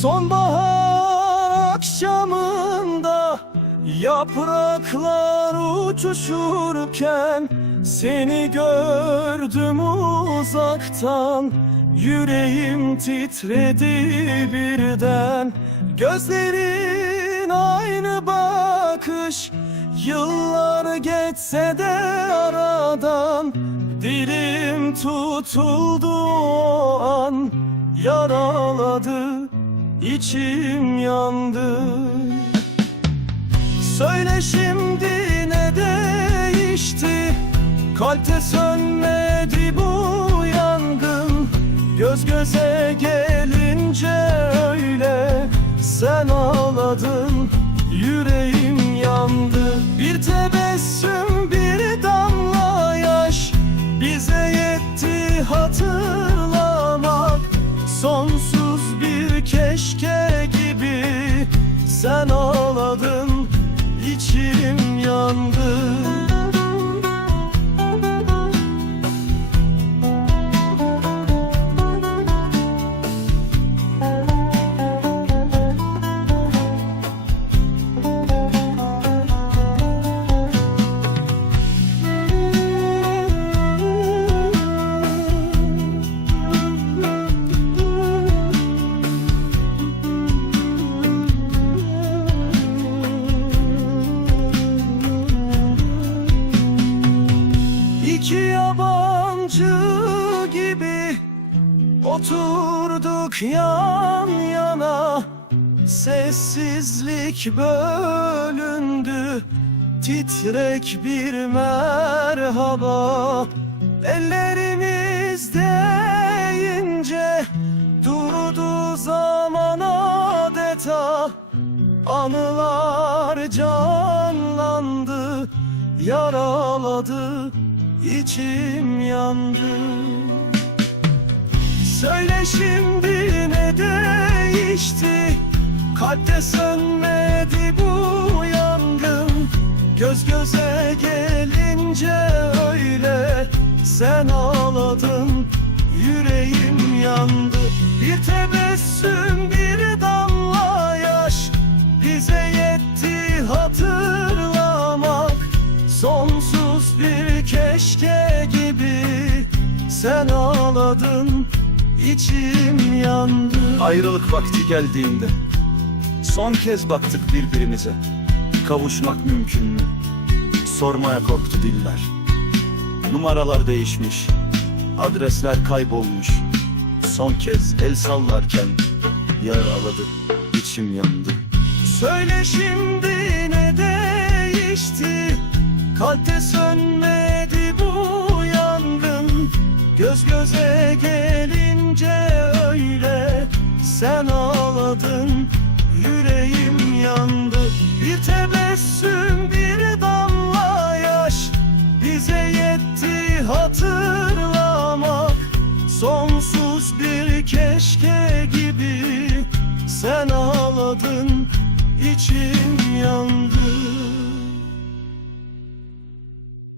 Sonbahar akşamında yapraklar uçuşurken seni gördüm uzaktan. Yüreğim titredi birden. Gözlerin aynı bakış, yıllar geçse de aradan. Dilim tutuldu o an, yaraladı, içim yandı. Söyle şimdi ne değişti? Kalpte sönmedi bu yangın. Göz göze gelince öyle sen ağladın, yüreğim yandı. Bir tebessüm, bir damla yaş, bize yetti hatırlamak. Sonsuz bir keşke gibi sen ağladın, içim yandı. İki yabancı gibi oturduk yan yana. Sessizlik bölündü, titrek bir merhaba. Ellerimiz değince durdu zaman adeta. Anılar canlandı, yaraladı, İçim yandı. Söyle şimdi ne değişti? Kalpte sönmedi bu yangın. Göz göze gelince öyle sen ağladın, yüreğim yandı. Bir tebessüm, bir damla yaş, bize yetti hatırlamak. Sonsuz bir keşke gibi sen ağladın, içim yandı. Ayrılık vakti geldiğinde son kez baktık birbirimize. Kavuşmak mümkün mü? Sormaya korktu diller. Numaralar değişmiş, adresler kaybolmuş. Son kez el sallarken yaraladı, içim yandı. Söyle şimdi ne değişti? Kalpte sönmedi bu yangın. Göz göze gelince öyle sen ağladın, yüreğim yandı. Bir tebessüm, bir damla yaş, bize yetti hatırlamak. Sonsuz bir keşke gibi sen ağladın,